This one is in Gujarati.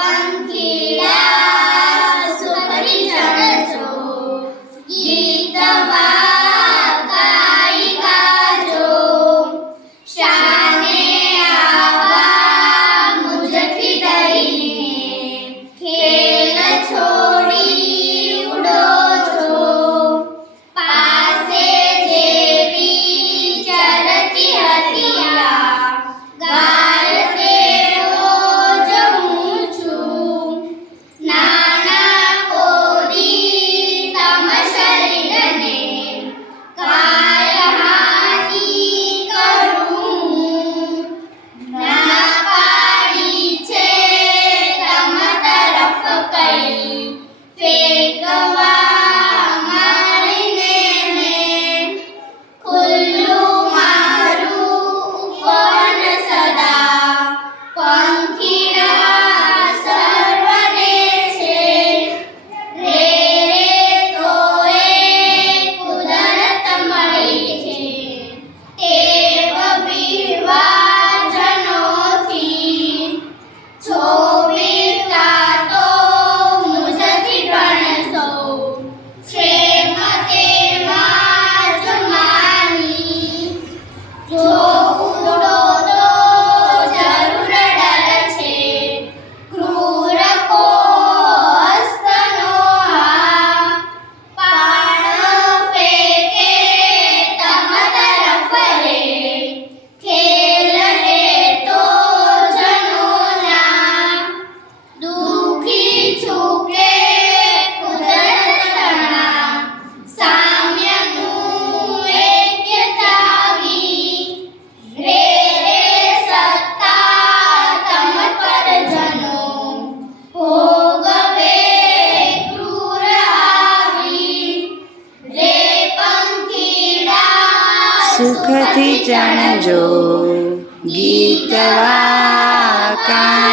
પંખીડા સુખથી ચણજો, ગીત ગાઈ ગાજો, શાને આવા મુજથી ડરીને ખેલ છોડી ઉડો છો, પાસે જેવી ચરતી હતિયા ગાય તેવો જ હું છું, નાના કોરી તમ શરીરને કાય હાનિ કરું, ના પાડી છે તમ તરફ કઈ ફેંકવા મારીને મેં, ખુલ્લું મારું ઉપવન સદા પંખીડા સર્વને છે, રે રે તોય કુદરત મળી છે, ટેવ વિવાજનોથી, છો વીરતા તો મુજથી ગણશો, ક્ષેમ તેમાં જ માની, જો ઉડો તો જરૂર ડર છે, ક્રૂર કો હસ્તનો આ, પાણ ફેંકે તમ તરફ રે, ખેલ હે તો જનોના, દુઃખી છૂકે કુદરત તણા, સામ્યનું એક્યતાવી, રે રે સત્તા તમ પર જનો, ભોગવે ક્રૂર આવી, રે પંખીડા સુખથી ચણજો, ગીત વાકા